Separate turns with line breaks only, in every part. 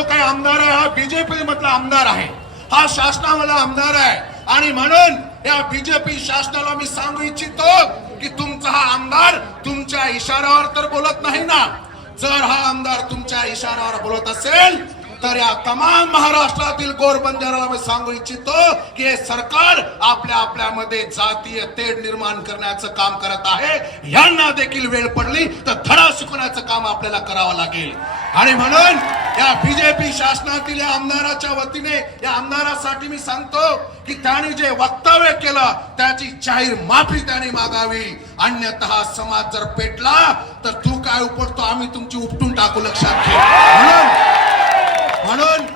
जो काही आमदार आहे हा बीजेपी मधला आमदार आहे. हा शासनावाला आमदार आहे. आणि म्हणून या बीजेपी शासनाला मी सांगू इच्छितो की तुमचा हा आमदार तुमच्या इशाऱ्यावर तर बोलत नाही ना. जर हा आमदार तुमच्या इशाऱ्यावर बोलत असेल तर या तमाम महाराष्ट्रातील गोरबंजाराला मी सांगू इच्छितो की हे सरकार आपल्या आपल्यामध्ये जातीय तेढ निर्माण करण्याचं काम करत आहे. यांना देखील वेळ पडली तर धडा शिकवण्याचं काम आपल्याला करावं लागेल. आणि म्हणून या बीजेपी शासनातील या आमदाराच्या वतीने या आमदारासाठी मी सांगतो की त्यांनी जे वक्तव्य केलं त्याची जाहीर माफी त्यांनी मागावी. अन्यथा समाज जर पेटला तर तू काय उपटतो आम्ही तुमची उपटून टाकू लक्षात घे म्हणून म्हणून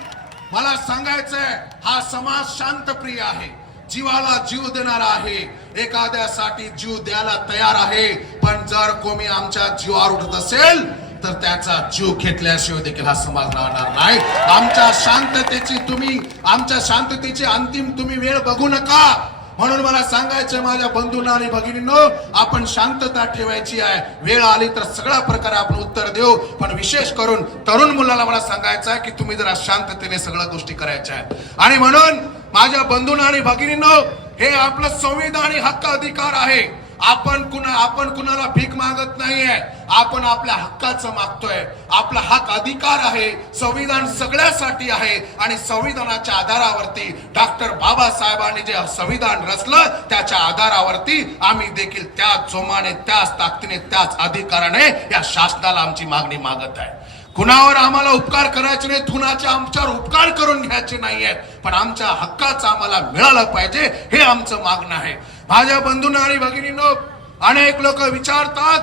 मला सांगायचंय हा समाज शांतप्रिय आहे. जीवाला जीव देणारा आहे. एखाद्यासाठी जीव द्यायला तयार आहे. पण जर कोणी आमच्या जीवावर उठत असेल तर त्याचा जीव घेतल्याशिवाय देखील हा समाज राहणार नाही. आमच्या शांततेची तुम्ही आमच्या शांततेची अंतिम तुम्ही वेळ बघू नका. म्हणून मला सांगायचं माझ्या बंधूंना आणि भगिनींनो आपण शांतता ठेवायची आहे. वेळ आली तर सगळ्या प्रकारे आपण उत्तर देऊ. पण विशेष करून तरुण मुलाला मला सांगायचं आहे की तुम्ही जरा शांततेने सगळ्या गोष्टी करायच्या आहेत. आणि म्हणून माझ्या बंधूंना आणि भगिनींनो हे आपलं संविधानिक हक्क अधिकार आहे. आपण कुणा आपण कुणाला भीक मागत नाहीये. आपण आपल्या हक्काचं मागतोय. आपला हक अधिकार आहे संविधान सगळ्यासाठी आहे आणि संविधानाच्या आधारावरती डॉक्टर बाबासाहेबांनी जे संविधान रचलं त्याच्या आधारावरती आम्ही देखील त्याच जोमाने त्याच ताकदीने त्याच अधिकाराने या शासनाला आमची मागणी मागत आहे. कुणावर आम्हाला उपकार करायचे नाही कुणाचे आमच्यावर उपकार करून घ्यायचे नाहीयेत पण आमच्या हक्काचं आम्हाला मिळालं पाहिजे हे आमचं मागणं आहे. माझ्या बंधूंना आणि भगिनीनो अनेक लोक विचारतात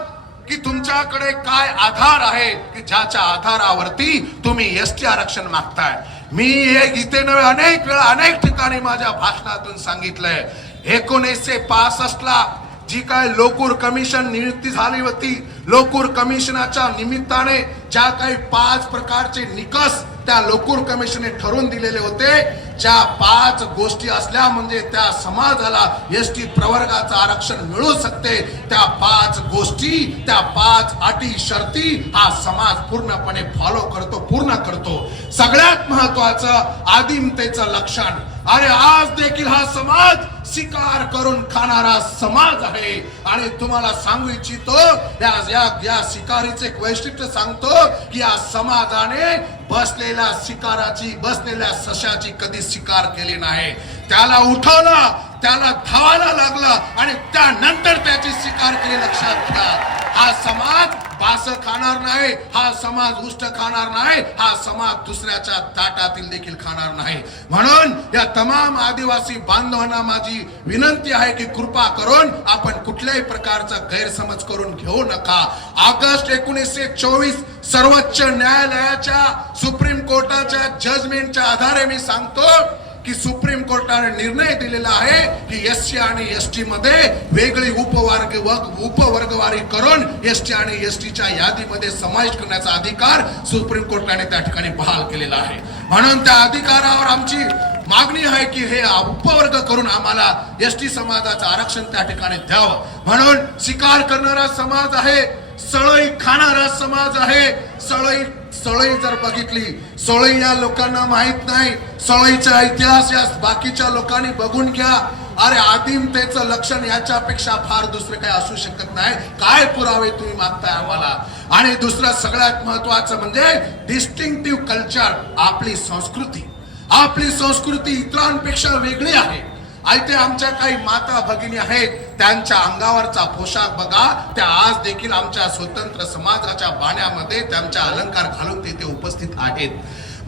की तुमच्याकडे काय आधार आहे की ज्याच्या आधारावरती तुम्ही एस टी आरक्षण मागताय. मी हे गीतेनं अनेक वेळा अनेक ठिकाणी माझ्या भाषणातून सांगितलंय. एकोणीसशे पासष्ट ला जी काय लोकूर कमिशन नियुक्ती झाली होती लोकूर कमिशनाच्या निमित्ताने ज्या काही पाच प्रकारचे निकष त्या लोकूर कमिशनने ठरवून दिलेले होते ज्या पाच गोष्टी असल्या म्हणजे त्या समाजाला एस टी प्रवर्गाचं आरक्षण मिळू शकते. त्या पाच गोष्टी त्या पाच अटी शर्ती हा समाज पूर्णपणे फॉलो करतो पूर्ण करतो. सगळ्यात महत्वाचं आदिमतेचं लक्षण आणि आज देखील हा समाज शिकार करून खाणारा समाज आहे. आणि तुम्हाला सांगू इच्छितो या या या शिकारीचे एक वैशिष्ट्य सांगतो की या समाजाने बसलेल्या शिकाराची बसलेल्या सशाची कधी शिकार केली नाही. त्याला उठवला त्याला धावायला लागला आणि त्यानंतर त्याची शिकार केली. लक्षात घ्या. हा समाज बास खाणार नाही हा समाज उष्ट खाणार नाही हा समाज दुसऱ्याच्या ताटातील देखील खाणार नाही. म्हणून या तमाम आदिवासी बांधवांना माझी विनंती आहे की कृपा करून आपण कुठल्याही प्रकारचा गैरसमज करून घेऊ नका. ऑगस्ट एकोणीसशे चोवीस सर्वोच्च न्यायालयाच्या सुप्रीम कोर्टाच्या जजमेंटच्या आधारे मी सांगतो की सुप्रीम कोर्टाने निर्णय दिलेला आहे की एस सी आणि एस टी मध्ये वेगळी उपवर्ग उपवर्गवारी करून एस टी आणि एस टीच्या यादीमध्ये समाविष्ट करण्याचा अधिकार सुप्रीम कोर्टाने त्या ठिकाणी बहाल केलेला आहे. म्हणून त्या अधिकारावर आमची मागणी आहे की हे उपवर्ग करून आम्हाला एस टी समाजाचं आरक्षण त्या ठिकाणी द्यावं. म्हणून शिकार करणारा समाज आहे सळई खाणारा समाज आहे. सळई सळई जर बघितली सळई या लोकांना माहीत नाही. सळईचा इतिहास या बाकीच्या लोकांनी बघून घ्या. अरे आदिमतेचं लक्षण याच्यापेक्षा फार दुसरे काही असू शकत नाही. काय पुरावे तुम्ही मागताय आम्हाला? आणि दुसरं सगळ्यात महत्वाचं म्हणजे डिस्टिंक्टिव्ह कल्चर आपली संस्कृती. आपली संस्कृती इतरांपेक्षा वेगळी आहे. आयते आमच्या काही माता भगिनी आहेत. त्यांच्या अंगावरचा पोशाख बघा. त्या आज देखील आमच्या स्वतंत्र समाजाच्या बाण्यामध्ये त्यांच्या अलंकार घालून तिथे उपस्थित आहेत.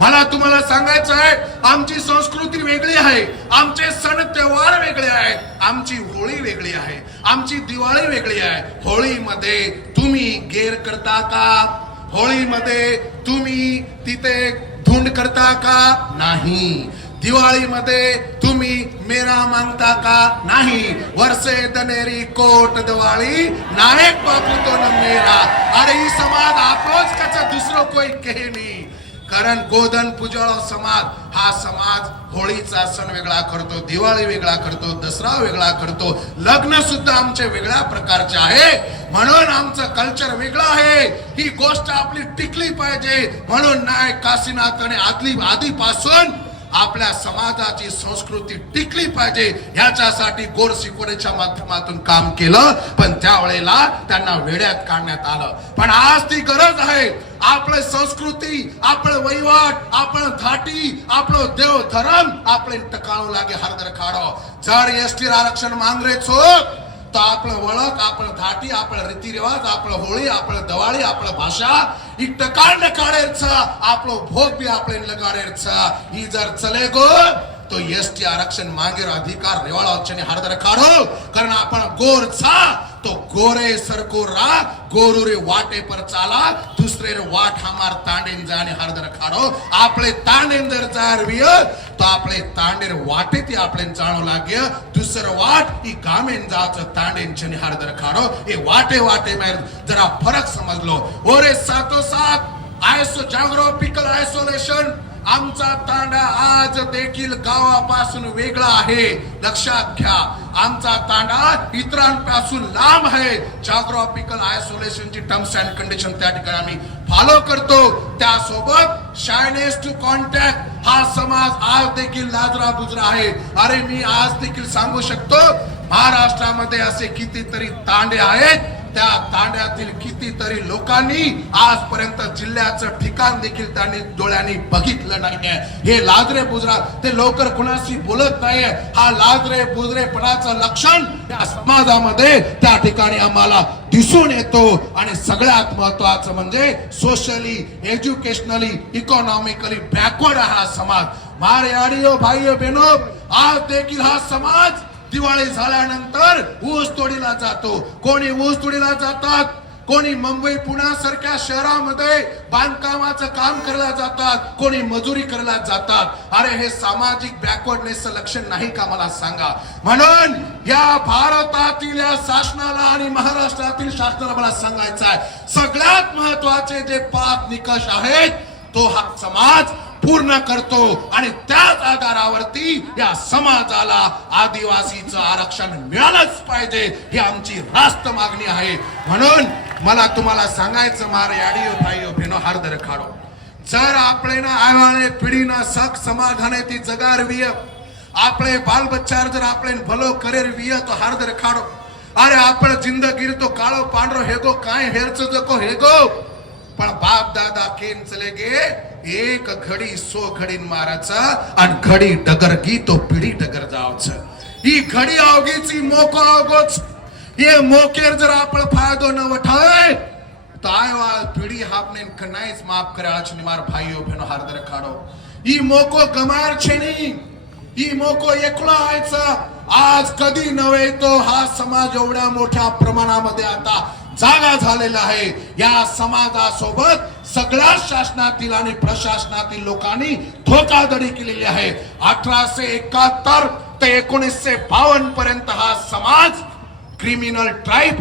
मला तुम्हाला सांगायचं आहे आमची संस्कृती वेगळी आहे. आमचे सण त्योहार वेगळे आहेत. आमची होळी वेगळी आहे. आमची दिवाळी वेगळी आहे. होळीमध्ये तुम्ही गेर करता का? होळीमध्ये तुम्ही तिथे धुंड करता का? नाही. दिवाळीमध्ये तुम्ही मेरा मागता का नाही? वर्षे दनेरी कोट दवाळी नायक बापू तो न मेरा. अरे ही समाज आपलोच कचा दुसरो कोई कहे नाही कारण गोधन पुजळ समाज हा समाज होळीचा सण वेगळा करतो दिवाळी वेगळा करतो दसरा वेगळा करतो. लग्न सुद्धा आमचे वेगळ्या प्रकारचे आहे. म्हणून आमचं कल्चर वेगळं आहे. ही गोष्ट आपली टिकली पाहिजे. म्हणून नायक काशीनाथ आणि आदली आधीपासून आपल्या समाजाची संस्कृती टिकली पाहिजे ह्याच्यासाठी गोड शिकवण्याच्या माध्यमातून काम केलं पण त्यावेळेला त्यांना वेड्यात काढण्यात आलं. पण आज ती गरज आहे. आपलं संस्कृती आपलं वहिवाट आपण धाटी आपलं देव धरम आपले टकाळू लागे हरदर खाडो जर एस टी आरक्षण मांगरेच होत तर आपलं ओळख आपलं धाटी आपलं रीतिरिवाज आपलं होळी आपलं दिवाळी आपलं भाषा ही टकाळ काढेच आपलं भोग बी आपले लगाडेच ही जर चले गो तो एस टी आरक्षण मागेर अधिकार रेवाळाचे हरदर काढो. कारण आपण गोरचा तो गोरे सरको रा गोरू रे वाटे पर चाला दूसरे रे वाट हमार तांडेन जाणे हरदर खाडो। आपले तांडेन जर जार विय तो आपले तांडेर वाटे ते आपले जाणू लागे दुसरं वाट ही गामेन जाच तांडेन छनी हरदर खाडो। हे वाटे वाटे मेर जरा फरक समजलो ओरे सातो सात आयसो जागरो पिकल आयसोलेशन। आमचा तांडा आज देखील गावापासून वेगळा आहे। लक्षात घ्या आमचा तांडा इतरांपासून लांब आहे. जॉग्रॉफिकल आयसोलेशनची टर्म्स अँड कंडिशन त्या ठिकाणी आम्ही फॉलो करतो. त्यासोबत शायनेस टू कॉन्टॅक्ट हा समाज आज देखील लाजरा बुजरा आहे. अरे मी आज देखील सांगू शकतो महाराष्ट्रामध्ये असे कितीतरी तांडे आहेत. त्या तांड्यातील कितीतरी लोकांनी आजपर्यंत जिल्ह्याचं ठिकाण देखील त्यांनी डोळ्यांनी बघितलं नाहीये. हे लाजरे बुजरा ते लवकर कुणाशी बोलत नाहीये. हा लाजरे बुजरेपणाचं लक्षण या समाजामध्ये त्या ठिकाणी आम्हाला दिसून येतो. आणि सगळ्यात महत्वाचं म्हणजे सोशली एज्युकेशनली इकॉनॉमिकली बॅकवर्ड हा समाज. मारे आडिओ भाई बहिणो आज देखील हा समाज दिवाळी झाल्यानंतर ऊस तोडीला जातो. कोणी ऊस तोडीला जातात कोणी मुंबई पुण्यासारख्या शहरामध्ये बांधकामाचं काम करायला जातात कोणी मजुरी करायला जातात. अरे हे सामाजिक बॅकवर्डनेसचं लक्षण नाही का मला सांगा? म्हणून या भारतातील या शासनाला आणि महाराष्ट्रातील शासनाला मला सांगायचं आहे सगळ्यात महत्त्वाचे जे पाच निकष आहेत तो हा समाज पूर्ण करतो आणि त्याच आधारावरती या समाजाला आदिवासीचं आरक्षण मिळालंच पाहिजे ही आमची रास्त मागणी आहे. म्हणून मला तुम्हाला सांगायचं मार याडिओ भाईओ भेनो हार्दर खाडो. जर आपले ना आवाने पिढी ना सख समाधाने ती जगार विय आपले बाल बच्चार जर आपले भलो करेर विय तो हार्दर खाडो. अरे आपण जिंदगीर तो काळो पांढरो हेगो काय हेरच जको हेगो. पण बाप दादा केन चले गे? एक घडी सो घडी मारायचा आणि घडी डगर गी तो पिढी डगर जावच. ही घडी अवघीची मोको अवगोच हे मोकेर जर आपण फायदो न वठाय तायवाल पिढी हापने नाहीच माफ करे आज निमार भाईओ बहनो हारदर खाडो ही मोको गमार छे नाही. ही मोको एकलो आयचा आज कधी नव्हे तो हा समाज एवढ्या मोठ्या प्रमाणामध्ये आता जागा झालेला आहे. या समाजासोबत सगळ्या शासनातील आणि प्रशासनातील लोकांनी धोकाधडी केलेली आहे. अठराशे एकाहत्तर ते एकोणीसशे बावन्न पर्यंत हा समाज क्रिमिनल ट्राईब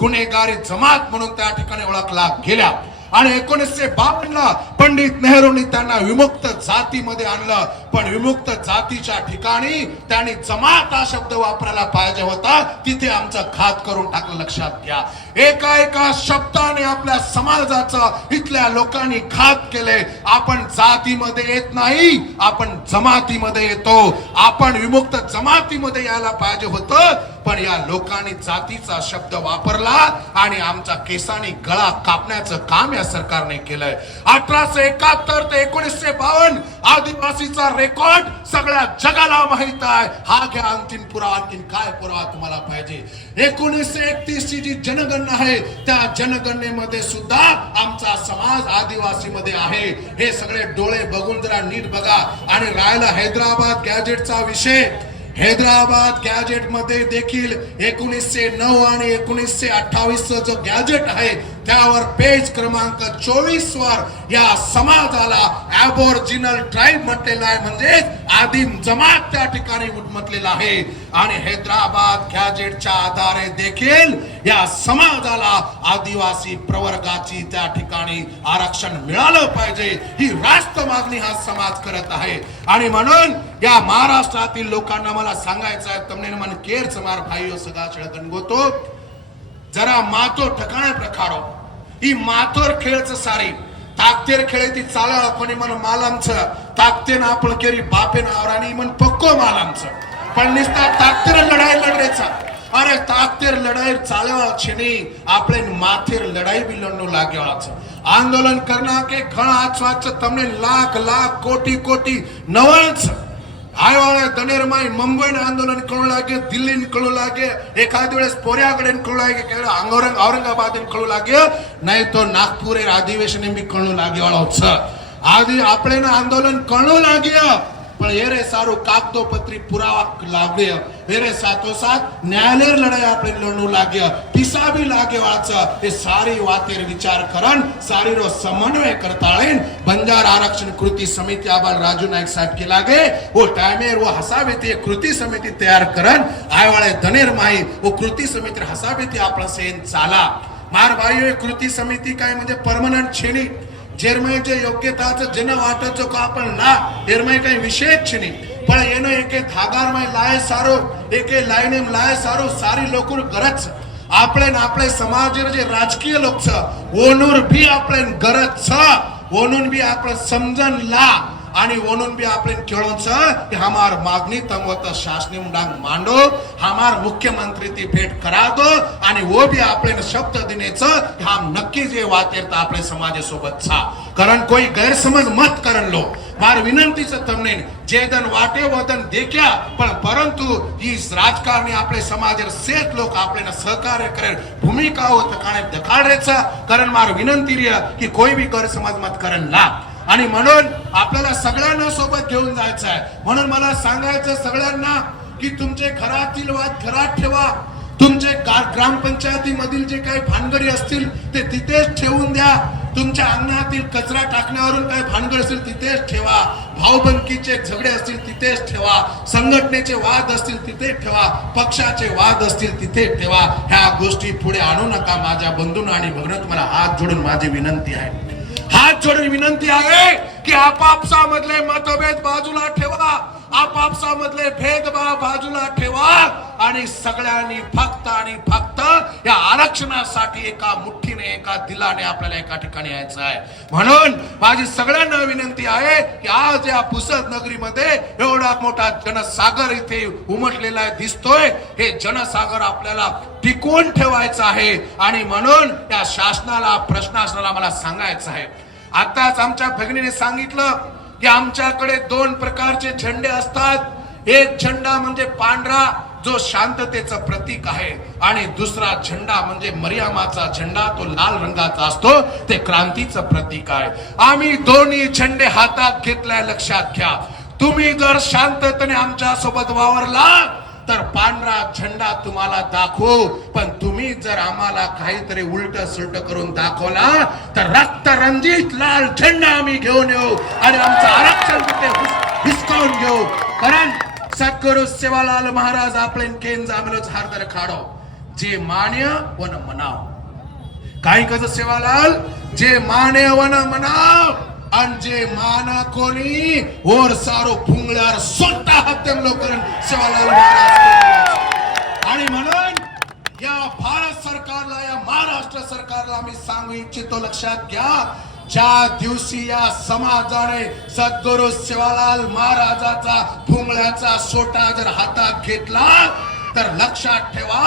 गुन्हेगारी जमात म्हणून त्या ठिकाणी ओळखला गेल्या आणि एकोणीसशे बावन्नला पंडित नेहरूंनी त्यांना विमुक्त जातीमध्ये आणलं. पण विमुक्त जातीच्या ठिकाणी त्यांनी जमात हा शब्द वापरायला पाहिजे होता. तिथे आमचा घात करून टाकलं. लक्षात घ्या. एका एका शब्दाने आपल्या समाजाचा इथल्या लोकांनी घात केले. आपण जातीमध्ये येत नाही आपण जमातीमध्ये येतो. आपण विमुक्त जमातीमध्ये यायला पाहिजे होतं. पण या लोकांनी जातीचा शब्द वापरला आणि आमचा केसाने गळा कापण्याचं काम या सरकारने केलंय. अठराशे एकाहत्तर ते एकोणीसशे बावन्न आदिवासीचा रेकॉर्ड सगळ्या जगाला माहीत आहे. हा घ्या अंतिम पुरावा आणखीन काय पुरावा तुम्हाला पाहिजे. एकोणीसशे एकतीस ची जी जनगणना आहे त्या जनगणनेमध्ये सुद्धा आमचा समाज आदिवासी मध्ये आहे. हे सगळे डोळे बघून जरा नीट बघा. आणि राहिला हैदराबाद गॅजेटचा विषय हैदराबाद गॅजेटमध्ये देखील एकोणीसशे नऊ आणि एकोणीसशे अठ्ठावीस जो गॅजेट आहे त्यावर पेज क्रमांक चोवीस वर या समाजाला अबोरिजिनल ट्राईब म्हटलेला आहे. म्हणजे आदिम जमात त्या ठिकाणी म्हटलेला आहे. आणि हैदराबाद गॅजेटच्या आधारे देखील या समाजाला आदिवासी प्रवर्गाची त्या ठिकाणी आरक्षण मिळालं पाहिजे. ही राष्ट्र मागणी हा समाज करत आहे. आणि म्हणून या महाराष्ट्रातील लोकांना मला सांगायचं आहे. तमने मन केर समार भाई सगळा छळकन गोतो जरा मातो ठकाणे प्रखाडो ही मातोर खेळच सारी ताकतेर खेळे ती चाला कोणी म्हण मालांचं ताकतेन आपण केली बापेन आवरानी म्हण पक्को मालांचं पण निसता ताकतेर लढाई लढायचा अरे ताकतेर लढाई चालवा छेनी આપણે માથેર લડાઈ બી લડનું લાગ્યો છે આંદોલન કરના કે ઘણા આછવાચ છે તમને લાખ લાખ કોટી કોટી નવાણ ಆಯೋಳೆ ದಣಿರ್ಮಾಯಿ ಮುಂಬೈನ ಆಂದೋಲನ ಕಳುಳಾಗಿ ದಿಲ್ಲಿ ಕಳುಳಾಗಿ ಏಕಾದ ವೇಳೆ ಸ್ಪೋರ್ಯಾ ಕಡೆ ಕಳುಳಾಗಿ ಕೇರಳ ಅಂಗೌರಂಗ್ ಔರಂಗಾಬಾದ್ ಕಳುಳಾಗಿ ನೈತೋ ನಾಗ್ಪುರ ಅಧಿವೇಶನ ಕಳುಳಾಗಿ ಅವಳ ಉತ್ಸವ ಆದಿ આપણે આંદોલન કણો લાગ્યા પણ એ રે સારું કાગદો પત્રી પુરાવા લાગ્યો એ રે સાથો સાથ ન્યાયાલય લડાઈ આપણે લડવું લાગ્યો પિસાબી લાગે વાત છે એ સારી વાતે વિચાર કરન સારી રો સમન્વય કરતા લઈને બંજાર આરક્ષણ કૃતિ સમિતિ આબાલ રાજુ નાયક સાહેબ કે લાગે ઓ ટાઈમે ઓ હસાવે તે કૃતિ સમિતિ તૈયાર કરન આયવાળે ધનેર માઈ ઓ કૃતિ સમિતિ હસાવે તે આપણા સેન ચાલા માર ભાઈઓ એ કૃતિ સમિતિ કાંઈ म्हणजे परमनंट छेनी जेरमयचे योग्यताच जन वाटचो का आपण ला एरमय काही विषय नाही. पण येणं एके थागारमय लाय सारो एके लायने लाय सारो सारी लोक गरज. આપણે आपले समाज जे જે રાજકીય લોક છે आपले गरज. આપણે भी आपण समजन ला. આપણે લા आणि ओनून भी आपण केळोच की हमार मागणी तमवत शासनी डांग मांडो हमार मुख्यमंत्री ती भेट करा दो आणि वो भी आपण शब्द दिनेचं की हम नक्की जे वातेर तर समाज सोबत छा कारण कोई गैरसमज मत करण लो. मार विनंतीचं तमने जे दन वाटे वदन देख्या पण परंतु ही राजकारणी आपले समाज सेठ लोक आपल्याला सहकार्य करेल भूमिका होत काणे दखाडायचा कारण मार विनंती रिया की कोई बी गैरसमज मत करण ला. आणि म्हणून आपल्याला सगळ्यांना सोबत घेऊन जायचं आहे. म्हणून मला सांगायचं सगळ्यांना की तुमचे घरातील वाद घरात ठेवा. तुमचे ग्रामपंचायतीमधील जे काही भानगडी असतील ते तिथेच ठेवून द्या. तुमच्या अंगणातील कचरा टाकण्यावरून काही भानगड असतील तिथेच ठेवा. भाऊबंदकीचे झगडे असतील तिथेच ठेवा. संघटनेचे वाद असतील तिथे ठेवा. पक्षाचे वाद असतील तिथे ठेवा. ह्या गोष्टी पुढे आणू नका माझ्या बंधून आणि भगिनी तुम्हाला हात जोडून माझी विनंती आहे. हात जोडून विनंती आहे की आपापसामधले मतभेद बाजूला ठेवा. आपापसामधले भेदभाव बाजूला ठेवा. आणि सगळ्यांनी फक्त आणि फक्त या आरक्षणासाठी एका मुठ्ठीने एका दिलाने आपल्याला एका ठिकाणी यायचं आहे. म्हणून माझी सगळ्यांना विनंती आहे की आज या पुसद नगरीमध्ये एवढा मोठा जनसागर इथे उमटलेला आहे, दिसतोय. हे जनसागर आपल्याला टिकवून ठेवायचं आहे. आणि म्हणून या शासनाला प्रश्नासनाला मला सांगायचं आहे. आताच आमच्या भगिनीने सांगितलं की आमच्याकडे दोन प्रकारचे झेंडे असतात. एक झेंडा म्हणजे पांढरा जो शांततेचं प्रतीक आहे. आणि दुसरा झेंडा म्हणजे मर्यामाचा झेंडा तो लाल रंगाचा असतो. ते क्रांतीचं प्रतीक आहे. आम्ही दोन्ही झेंडे हातात घेतलाय लक्षात घ्या. तुम्ही जर शांततेने आमच्यासोबत वावरला तर पांढरा झेंडा तुम्हाला दाखवू. पण तुम्ही जर आम्हाला काहीतरी उलट सुलट करून दाखवला तर रक्त रंजित लाल झेंडा आम्ही घेऊन येऊ आणि आमचं आरक्षण तिथे हिसकावून घेऊ. कारण सद्गुरु सेवालाल महाराज आपले केन जामलो हारदर खाडो. जे मान्य वन मनाव. काही कसं सेवालाल? जे मान्य वन मनाव. आणि जे माना कोणी? ओर सारो फुंगल्यावर स्वतः हत्यम लोक सेवालाल महाराज आणि म्हणून या भारत सरकारला या महाराष्ट्र सरकारला मी सांगू इच्छितो लक्षात घ्या. ज्या दिवशी या समाजाने सद्गुरु शिवालाल महाराजाचा भुंगळ्याचा सोटा जर हातात घेतला तर लक्षात ठेवा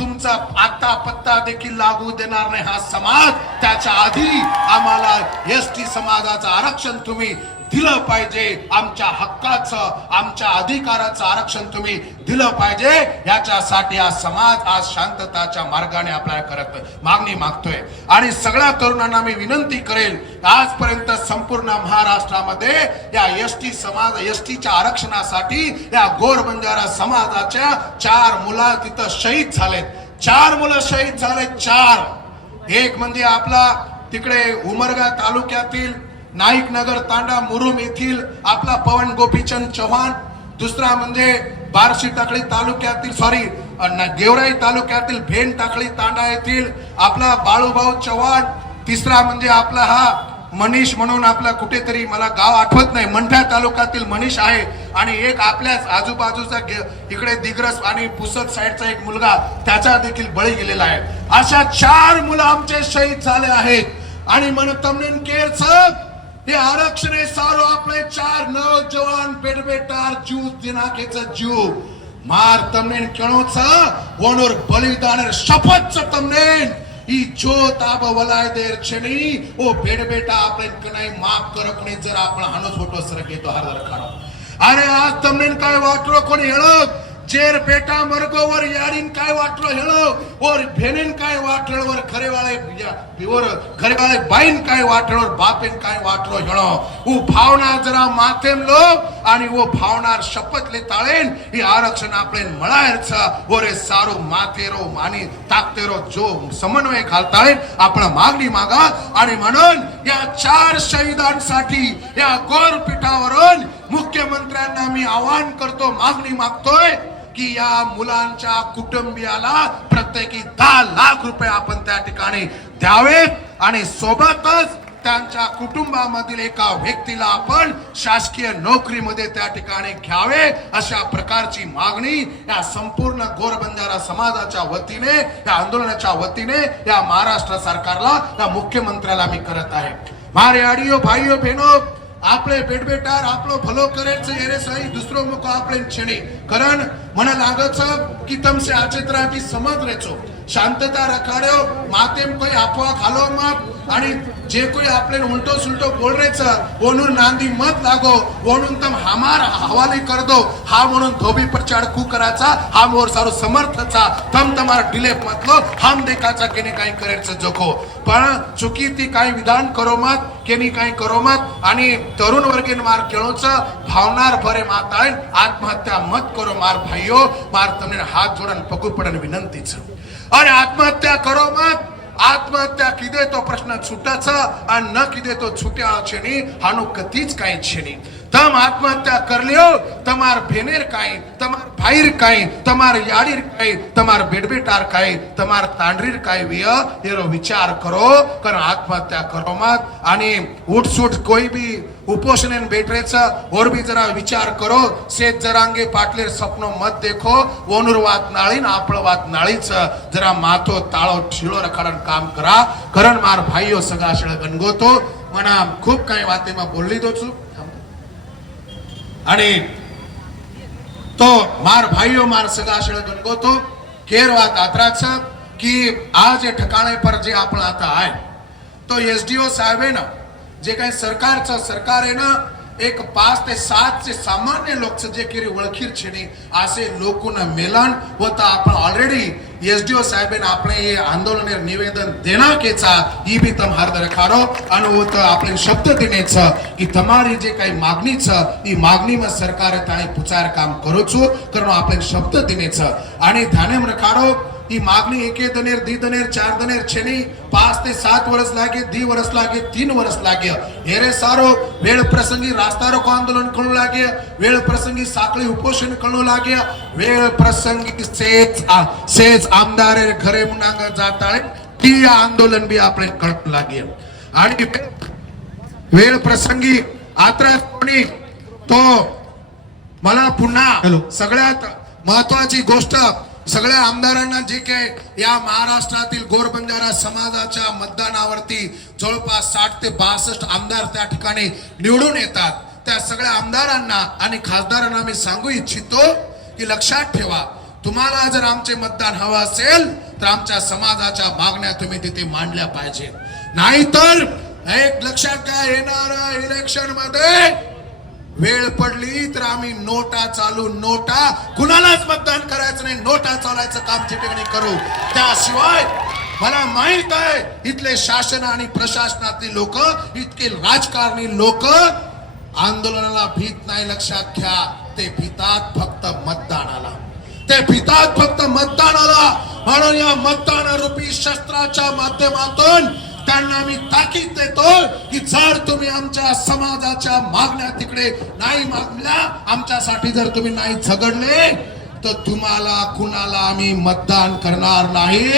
तुमचा आता पत्ता देखील लागू देणार नाही हा समाज. त्याच्या आधी आम्हाला एस टी समाजाचं आरक्षण तुम्ही दिलं पाहिजे. आमच्या हक्काचं आमच्या अधिकाराचं आरक्षण तुम्ही दिलं पाहिजे. याच्यासाठी हा समाज आज शांतताच्या मार्गाने आपल्याला करत मागणी मागतोय. आणि सगळ्या तरुणांना मी विनंती करेल आजपर्यंत संपूर्ण महाराष्ट्रामध्ये या एस टी समाज एस टीच्या आरक्षणासाठी या गोर बंजारा समाजाच्या चार मुला तिथं शहीद झालेत. चार मुलं शहीद झालेत चार. एक म्हणजे आपला तिकडे उमरगा तालुक्यातील नाईक नगर तांडा मुरुम येथील आपला पवन गोपीचंद चव्हाण. दुसरा म्हणजे बार्शी टाकळी तालुक्यातील सॉरी गेवराई तालुक्यातील भेन टाकळी तांडा येथील आपला बाळूभाऊ चव्हाण. तिसरा म्हणजे आपला हा मनीष म्हणून आपला कुठेतरी मला गाव आठवत नाही मंठा तालुक्यातील मनीष आहे. आणि एक आपल्याच आजूबाजूचा इकडे दिग्रस आणि पुसद साईडचा एक मुलगा त्याचा देखील बळी गेलेला आहे. अशा चार मुलं आमचे शहीद झाले आहेत. आणि मन तमनेन सर ते आरक्षण हे सारो आपले चार नळ जवान पेटबेटार जू दिना केच जू मार तमने कणोच वणोर बलिदान शपथ च तमने ई जो ताब वलाय देर छेनी ओ पेटबेटा आपले कणाई माफ करकणे जर आपण हनो फोटो सरके तो हरदर खाडो अरे आज तमने काय वाटलो कोणी हेळ जेर बेटा मरगो वर काय वाटलो हेळो? और भेनेन काय वाटलो वर खरेवाळे खरे खरेवाळे बाईन काय वाटलो बापेन काय वाटलो हेळो? उ भावना जरा माथेम लो आणि वो भावनार शपथ ले ताळेन ही आरक्षण आपले मळायरच. ओरे सारो माथेरो मानी ताकतेरो जो समन्वय घालताळेन आपण मागणी मागा आणि म्हणून या चार शहीदांसाठी या गोरपीठावरून मुख्यमंत्र्यांना मी आवाहन करतो मागणी मागतोय. की या मुलांच्या कुटुंबियाला प्रत्येकी दहा लाख रुपये आपण त्या ठिकाणी द्यावे आणि सोबतच त्यांच्या कुटुंबामधील एका व्यक्तीला आपण शासकीय नोकरीमध्ये त्या ठिकाणी घ्यावे अशा प्रकारची मागणी या संपूर्ण गोरबंजारा समाजाच्या वतीने या आंदोलनाच्या वतीने या महाराष्ट्र सरकारला या मुख्यमंत्र्याला मी करत आहे. मारे आडियो भाईओ बहिणो આપણે બેડબેટાર આપણો ભલો કરે છે એને સહી દૂસરો મોકો આપણે છેણે કારણ મને લાગે છે કે તમે આચેતરાથી સમજ રહેશો શાંતતા રખાડ્યો માતેમ કોઈ આપવા ખાલો માં आणि जे कोई आपले उलटो सुलटो बोल रेच ओनून नांदी मत लागो ओनून तम हमार हवाली कर दो हा म्हणून धोबी प्रचार कु कराचा हा मोर सारो समर्थचा तम तमार डिले मतलो हम देखाचा केने काही करेच जोखो. पण चुकी ती काही विधान करो मत केनी काही करो मत आणि तरुण वर्गीन मार केळोच भावनार भरे माताळन आत्महत्या मत करो मार भाईयो मार तमने हात जोडन पकू पडन विनंतीच. आणि आत्महत्या करो मत! આત્મહત્યા કીધે તો પ્રશ્ન છૂટા છે અને ન કીધે તો છૂટ્યા છે નહીં આનું કદી જ કાંઈ છે નહીં તમ આત્મહત્યા કરી લ્યો તમાર ફેનેર કાંઈ તમાર ભાઈર કાંઈ તમાર યાડીર કાંઈ તમાર બેડબેટાર કાંઈ તમાર તાંડરીર કાંઈ વિય એનો વિચાર કરો કારણ આત્મહત્યા કરો મત અને ઉઠસૂટ કોઈ બી ઉपोषण एंड बेटरेचर और भी जरा विचार करो से जरांगे पाटलेर सपनो मत देखो ओनुर वात नाळी ना आपण वात नाळीच जरा माथो ताळो ठिळो रखडण काम करा करण मार भाईयो सगळा शेळ गणगोतो मना खूप काही वातेમાં बोल લીધો છું आणि तो मार भाईयो मार सगळा शेळ गणगोतो केर वा आत्राच की आज या ठिकाणे पर जे आपण आता आहे तो एस डी ओ साहेब आहे ना जे काही सरकारचं सरकार आहे ना એક પાંચ તે સાત છે સામાન્ય લોક છે જે કેરી વળખીર છે નહીં આશે લોકોના મેલાન હોતા આપણે ઓલરેડી એસડીઓ સાહેબે આપણે એ આંદોલને નિવેદન દેના કે છા એ બી તમે હાર રખાડો અને હું તો આપણે શબ્દ દીને છે કે તમારી જે કઈ માગણી છે એ માગણીમાં સરકારે ત્યાં પૂછાર કામ કરો છો કારણ આપણે શબ્દ દીને છે આને ધ્યાને રખાડો ही मागणी एके दनेर दी दनेर चार दनेर छेनी पाच ते सात वर्ष लागे दी वर्ष लागे तीन वर्ष लागे. हेरे सारो वेळ प्रसंगी रास्ता रोको आंदोलन करू लागे वेळ प्रसंगी साखळी उपोषण करू लागे वेळ प्रसंगी सेच सेच आमदार घरे म्हणून जाता ती आंदोलन बी आपण करू लागे. आणि वेळ प्रसंगी आता कोणी तो मला पुन्हा सगळ्यात महत्वाची गोष्ट सगळ्या आमदारांना जे काय या महाराष्ट्रातील गोरबंजारा समाजाच्या मतदानावरती जवळपास साठ ते बासष्ट आमदार त्या ठिकाणी निवडून येतात. त्या सगळ्या आमदारांना आणि खासदारांना मी सांगू इच्छितो की लक्षात ठेवा तुम्हाला जर आमचे मतदान हवं असेल तर आमच्या समाजाच्या मागण्या तुम्ही तिथे मांडल्या पाहिजे नाहीतर एक लक्षात काय येणार इलेक्शनमध्ये वेळ पडली तर आम्ही नोटा चालू नोटा कुणालाच मतदान करायचं नाही नोटा चालायचं काम ठिकाणी करू. त्याशिवाय मला माहीत आहे इथले शासन आणि प्रशासनातले लोक इतके राजकारणी लोक आंदोलनाला भीत नाही लक्षात घ्या. ते भीतात फक्त मतदानाला. ते भीतात फक्त मतदानाला. म्हणून या मतदान रूपी शस्त्राच्या माध्यमातून त्यांना मी ताकीद देतो की जर तुम्ही आमच्या समाजाच्या मागण्या तिकडे नाही मागल्या आमच्यासाठी जर तुम्ही नाही झगडले तर तुम्हाला कुणाला आम्ही मतदान करणार नाही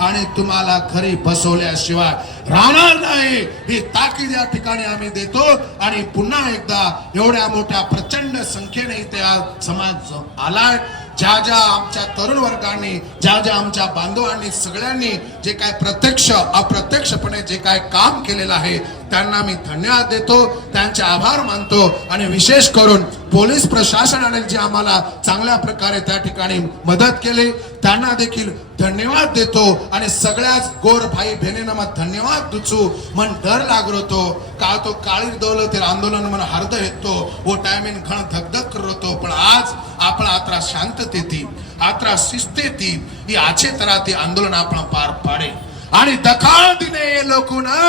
आणि तुम्हाला घरी बसवल्याशिवाय राहणार नाही. ही ताकीद या ठिकाणी आम्ही देतो आणि पुन्हा एकदा एवढ्या मोठ्या प्रचंड संख्येने इथे आज समाज आलाय. ज्या ज्या आमच्या तरुण वर्गांनी ज्या ज्या आमच्या बांधवांनी सगळ्यांनी जे काय प्रत्यक्ष अप्रत्यक्षपणे जे काय काम केलेलं आहे त्यांना मी धन्यवाद देतो त्यांचे आभार मानतो आणि विशेष करून पोलीस प्रशासनाने जे आम्हाला चांगल्या प्रकारे त्या ठिकाणी मदत केली त्यांना देखील धन्यवाद देतो आणि सगळ्याच गोर भाई बहिणींना मग धन्यवाद दुचू मन डर लागतो का तो काळी दौलत आंदोलन मन हरद येतो वो टायमिंग घण धगधग करतो पण आज आपण आत्रा शांततेती आत्रा शिस्तेती ही आचे तरा ते आंदोलन आपण पार पाडे आणि दखाल दिने ये लोक ना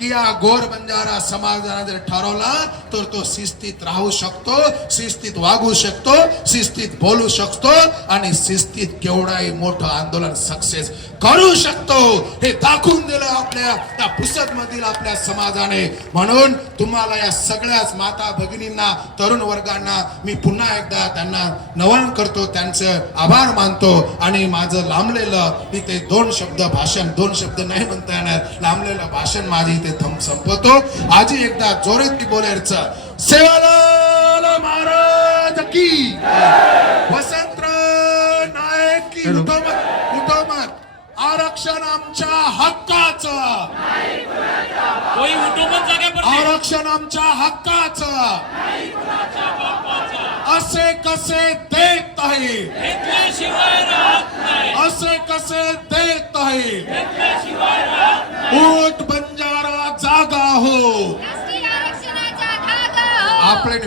की या गोर बंजारा समाजाला जर ठरवला तर तो शिस्तीत राहू शकतो शिस्तीत वागू शकतो शिस्तीत बोलू शकतो आणि शिस्तीत केवढाही मोठं आंदोलन सक्सेस करू शकतो. हे दाखवून दिलं आपल्या त्या पुसद मधील आपल्या समाजाने. म्हणून तुम्हाला या सगळ्याच माता भगिनींना तरुण वर्गांना मी पुन्हा एकदा त्यांना नवन करतो त्यांचं आभार मानतो आणि माझं लांबलेलं इथे दोन शब्द भाषण दोन शब्द नाही म्हणता येणार लांबलेलं भाषण माझी इथे थम संपवतो आजी एकदा जोरात बोलायचं. सेवालाल महाराज की. वसंतराव नायक की उठोमत उठोमत आरक्षण आमच्या हक्काचं.
कोई उठो मत जागे पर
आरक्षण आमच्या हक्काचं. असे कसे देत आहे.
घेतल्याशिवाय राहत नाही।
असे कसे देत आहे.
घेतल्याशिवाय राहत नाही।
ऊट बंजारा जागा हो
राष्ट्रीय आरक्षणाचा धागा हो.
आपले